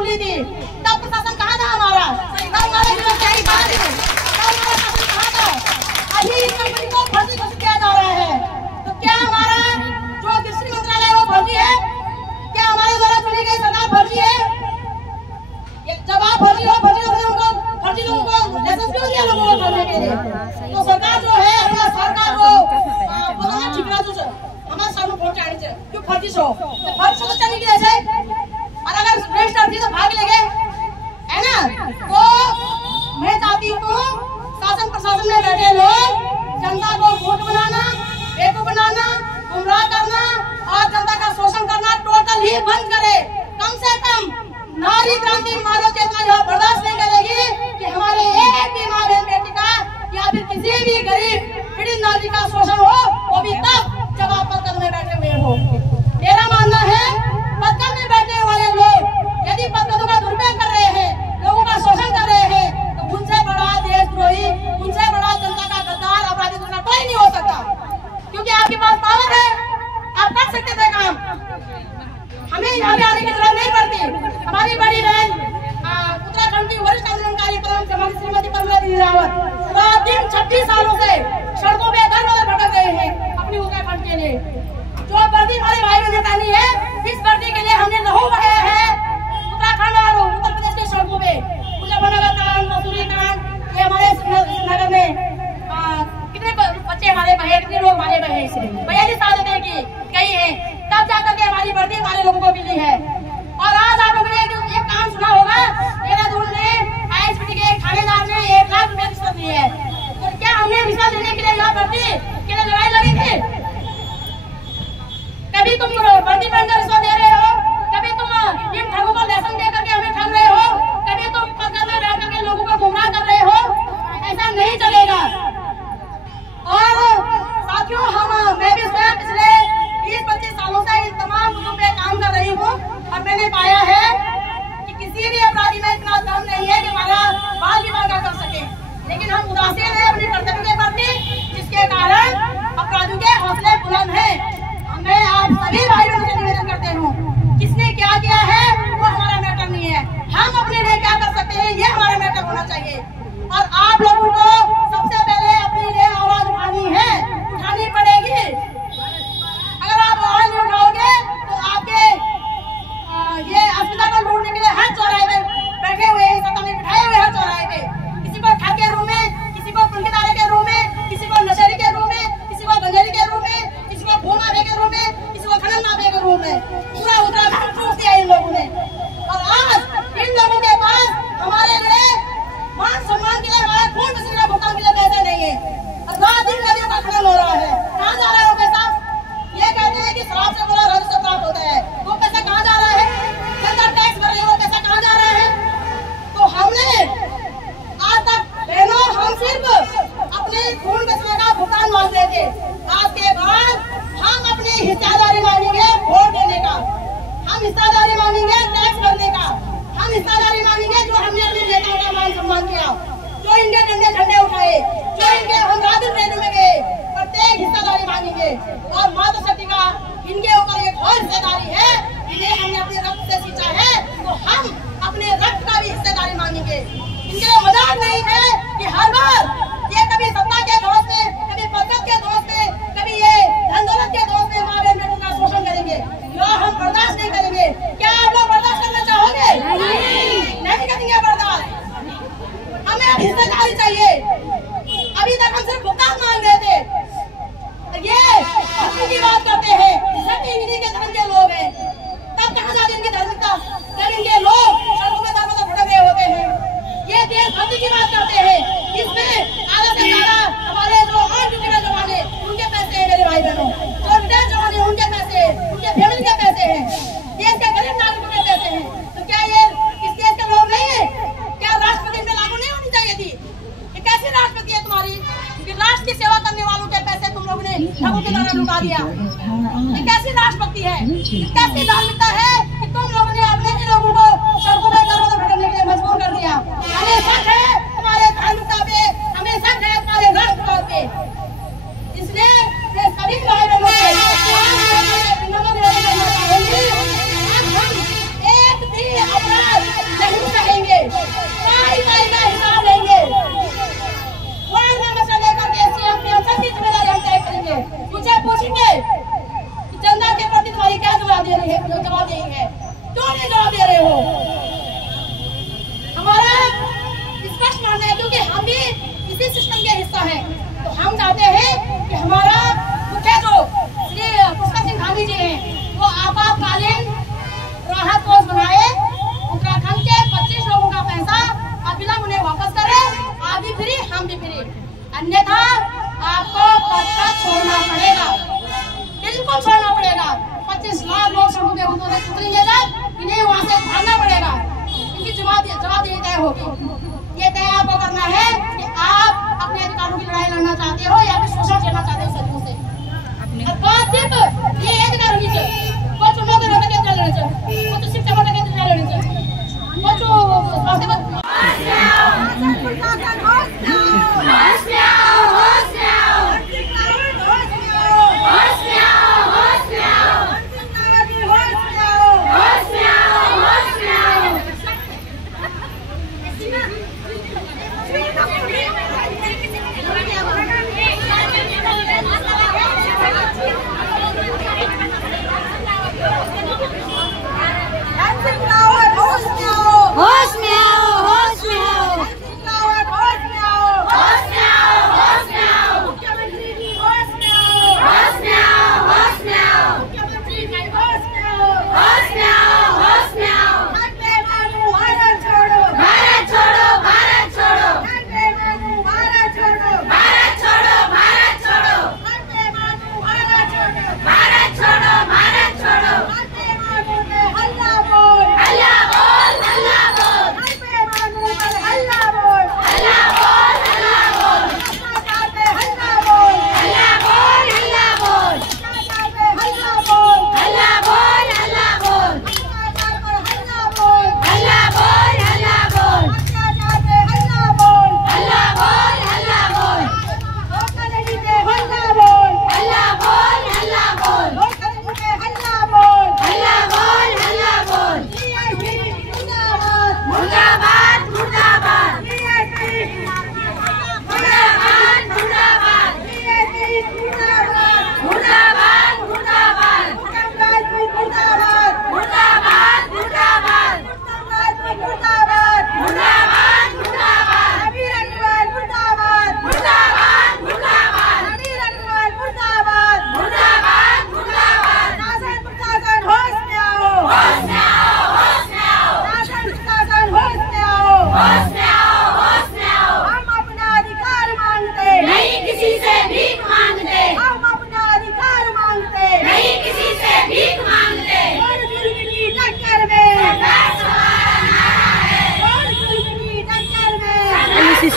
खुली थी, तब प्रशासन कहाँ था हमारा? तब हमारे कर्मचारी कहाँ थे? तब हमारा शासन कहाँ था? अभी इस कंपनी को फर्जी घोषित किया जा रहा है। तो क्या हमारा जो कृषि मंत्रालय वो फर्जी है? क्या हमारे द्वारा चुनी गई सरकार फर्जी है? जब आप फर्जी हो, फर्जी लोगों को लाइसेंस क्यों दिया लोगों को करने के लिए? तो सरकार जो है अपना सरकार को बोलना ठीक ना, जो हमारे सामने पहुंचाने चाहिए क्यों फर्जी हो? तो फर्जी तो चली गई ऐसे, और अगर रजिस्टर थी तो भाग ले गए, है ना? तो मैं चाहती हूँ शासन प्रशासन में बैठे लोग जनता को वोट बनाना, बेवकूफ बनाना, गुमराह करना और जनता का शोषण करना टोटल ही बंद करे। कम से कम नारी क्रांति मानव चेतना यह बर्दाश्त नहीं करेगी कि हमारे एक भी माँ बहन बेटी का या फिर किसी भी गरीब पीड़ित नारी का शोषण हो, वो भी तब जब आप पद में बैठे हुए हो। मेरा मानना है पद में बैठने वाले लोग यदि पद का दुरुपयोग कर रहे हैं, लोगों का शोषण कर रहे हैं, तो उनसे बड़ा देशद्रोही, उनसे बड़ा जनता का गद्दार अपराधी दूसरा कोई नहीं हो सकता, क्योंकि आपके पास पावर है, आप कर सकते थे काम। हमें यहाँ पे आने की जरूरत नहीं पड़ती। हमारी बड़ी बहन उत्तराखंड की वरिष्ठ आंदोलनकारी हमारी श्रीमती परमला रावत रात दिन 26 सालों से सड़कों पे घर वाले भटक रहे हैं अपनी उत्तराखंड के लिए। जो वर्दी हमारे भाई बहन पहनी है, इस वर्दी के लिए हमने लहू बहाया है उत्तराखंड और उत्तर प्रदेश के सड़कों पे। मुजफ्फरनगर कांड, मसूरी कांड, ये हमारे नगर में कितने बच्चे हमारे बहे, कितने लोग हमारे बहे, 42 साल की गई है, तब जाकर के हमारी वर्दी हमारे लोगों को मिली है। और आज आप लोगों ने एक काम सुना होगा, देहरादून में आईएसपीटी के एक थानेदार ने 1 लाख रुपए रिश्वत दी है। तो क्या हमने रिश्वत देने के लिए यहाँ वर्दी के लिए लड़ाई लड़ी थी? कभी तुम वर्दी पहनकर रिश्वत दे रहे हो, कभी तुम इन ठगों को लाइसेंस दे करके हमें ठग रहे हो, कभी तुम पकड़ में रह करके लोगों को गुमराह कर रहे हो। ऐसा नहीं चलेगा। और साथियों, मैं भी स्वयं पिछले 20-25 सालों से इन तमाम मुद्दों पे काम कर रही हूँ और मैंने पाया है कि किसी भी अपराधी में इतना दम नहीं है कि हमारा बाल विवाह कर सके, लेकिन हम उदासीन हैं अपने कर्तव्य के प्रति, जिसके कारण अपराधियों के हौसले बुलंद हैं। मैं आप सभी भाई बहनों से निवेदन करते हूँ, किसने क्या किया है वो हमारा मैटर नहीं है, हम अपने लिए क्या कर सकते हैं ये हमारा मैटर होना चाहिए। और आप लोगों को सबसे पहले अपनी लिए आवाज उठानी पड़ेगी। अगर आप आवाज नहीं उठाओगे तो आपके ये अस्पताल को लूटने के लिए हर चौराहे पे बैठे हुए हैं, सत्ता में बिठाए हुए हर चौराहे पे, किसी को ठग के रूम में, किसी को पुलकितारे के रूम में, किसी को नशेरी के रूम में, किसी को गंजेरी के रूम में, किसी को भूल माफिया के रूम में, किसी को खनन माफिया के रूम में, पूरा उत्तराखंड चूस दिया इन लोगों ने। और आज इन लोगों के पास हमारे लिए मान सम्मान के लिए, हमारे खून पसीना भुगतान के लिए पैसे नहीं है, और रात दिन नदियों का खनन हो रहा है। कहाँ जा रहा है वो पैसा? ये कहते हैं कि शराब से बोला राजस्व प्राप्त होता है, वो पैसा कहाँ जा रहा है? जनता टैक्स भर रही है, वो पैसा कहाँ जा रहा है? तो हमने आज तक बहनों, हम सिर्फ अपने खून पसीने का भुगतान मांग रहे थे। आज के बाद हम अपनी हिस्सेदारी मांगेंगे वोट देने का, हम हिस्सेदारी मांगेंगे टैक्स भरने का, हम हिस्सेदारी मांगेंगे जो हमने अपने नेताओं का मान सम्मान किया, जो इनके डंडे झंडे उठाए, जो इनके हम राजद ट्रेनों में गए, प्रत्येक हिस्सेदारी मांगेंगे। और माता शक्ति का इनके ऊपर एक और हिस्सेदारी है, इन्हें हमने अपने रक्त से सींचा है, तो हम अपने रक्त का भी हिस्सेदारी मांगेंगे। इनके लिए मजाक नहीं है कि हर बार ये कभी सत्ता के दोस्त में, कभी पदक के दोस्त में, कभी ये धन दौलत के दोस्त में माँ बहन बेटों का शोषण करेंगे, यह हम बर्दाश्त नहीं करेंगे। क्या आप लोग बर्दाश्त करना चाहोगे? नहीं करेंगे बर्दाश्त। हमें अब हिस्सेदारी चाहिए। अभी तक हम सिर्फ भुगतान मांग रहे थे, ये भक्ति की बात करते हैं, सब इन्हीं के धर्म के लोग हैं, तब कहाँ जाती इनकी धार्मिकता? जब इनके लोग सड़कों में दारों से भटक रहे होते हैं। ये देशभक्ति की बात करते हैं, इसमें आधा से ज्यादा हमारे जो ऑन ड्यूटी में जवान है उनके पैसे हैं मेरे भाई बहनों, जो रिटायर जवान है उनके पैसे हैं, उनके फैमिली के पैसे हैं, देश के गरीब नागरिकों के पैसे हैं। तो क्या ये इस देश के लोग नहीं है? क्या राष्ट्रपति में लागू नहीं होनी चाहिए थी? ये कैसी राष्ट्रपति है तुम्हारी कि राष्ट्र की सेवा करने वालों के पैसे तुम लोगों ने ठगों के द्वारा लुटा दिया? ये कैसी राष्ट्रपति है? कैसी धार्मिकता है कि तुम लोगों ने अपने ही लोगों को सड़कों में दरों से भटकने के लिए मजबूर कर दिया? हमें शक है तुम्हारे धार्मिकता पे, हमें शक है तुम्हारे राष्ट्रवाद पे। इसलिए सभी भाई बहनों से एक भी अपराध दे रही है, जवाब दे रही है? क्यों नहीं जवाब दे रहे हो? हमारा स्पष्ट मानना है, क्योंकि हम भी इसी सिस्टम के हिस्सा हैं। तो हम चाहते हैं कि हमारा मुख्य जो श्री पुष्कर सिंह धामी जी हैं, वो आपातकालीन राहत कोष बनाए, उत्तराखंड के 25 लोगों का पैसा अविलंब उन्हें वापस करे। आप भी फ्री, हम भी फ्री, अन्यथा आपको पद का छोड़ना पड़ेगा, बिल्कुल छोड़ना पड़ेगा। 25 लाख लोग सड़कों के उतरेंगे जब, इन्हें वहाँ से भागना पड़ेगा। इनकी जवाबदेही तय होगी। ये तय आपको करना है कि आप अपने अधिकारों की लड़ाई लड़ना चाहते हो या फिर शोषण करना चाहते हो सदियों से। बात सिर्फ ये अधिकार होनी चाहिए, कुछ लोग लड़ने चाहिए, कुछ शिक्षा लड़ने चाहिए, कुछ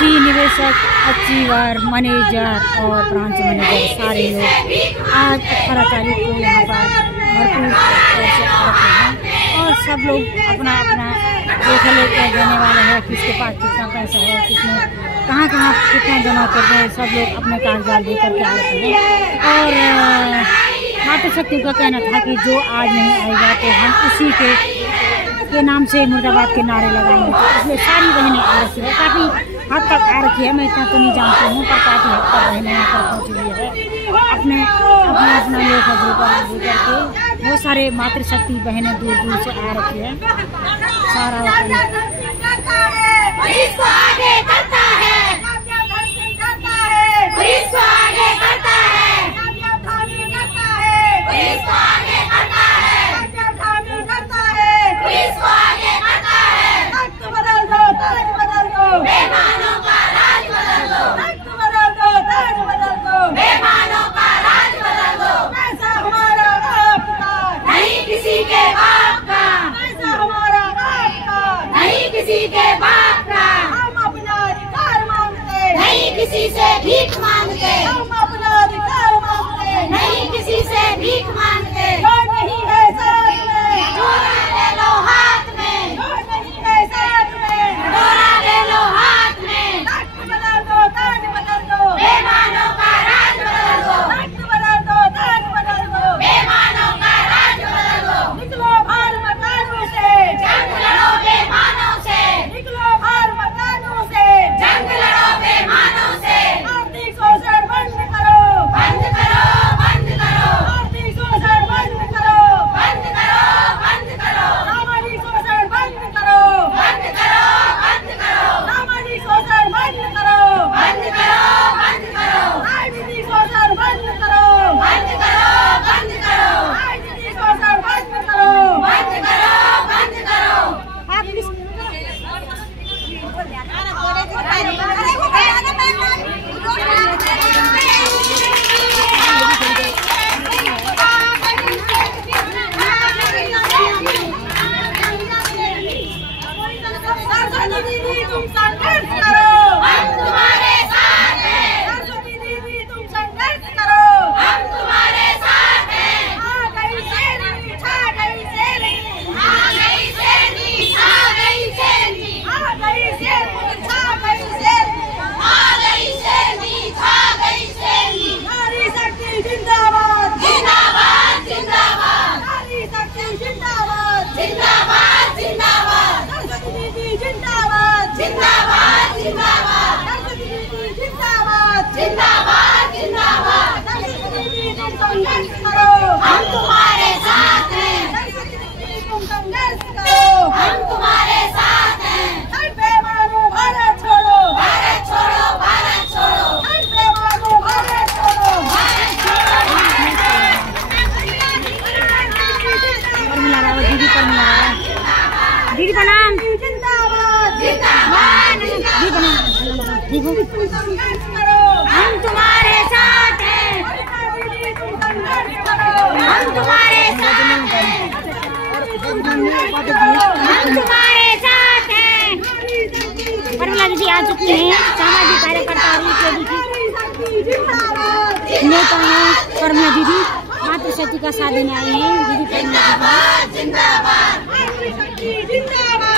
निवेशक, अचीवर, मैनेजर और ब्रांच मैनेजर सारे लोग आज 18 तारीख को यहाँ पर भरपूर तौर से आ रखे हैं और सब लोग अपना अपना देख लेकर देने वाले हैं, किसके पास कितना पैसा है, किसने कहाँ कहाँ कितना जमा कर रहे हैं। सब लोग अपने कागजात दे करके आ रखे हैं और मातृशक्ति का कहना था कि जो आज नहीं आएगा तो हम उसी के नाम से मुर्दाबाद के नारे लगाएंगे। तो इसलिए सारी बहनें आ रखी है, काफ़ी हद तक आ रखी है। मैं इतना तो नहीं जानती हूँ, पर काफ़ी हद तक बहनें यहाँ पर पहुँच हुई है। अपना लोग करके बहुत सारे मातृशक्ति बहनें दूर दूर से आ रखी है। सारा किसी से भीख मांगते, हम अपना अधिकार मांगते, नहीं किसी से भीख मांगते। दीदी प्रणाम। दीदी प्रणाम। हम तुम्हारे साथ हैं, हम तुम्हारे साथ हैं, हम तुम्हारे साथ हैं। परमिला दीदी आ चुकी हैं, सामाजिक कार्यकर्ता नेता हैं परमिला दीदी, मातृशक्ति का साथ देने आई हैं दीदी परमिला दीदी।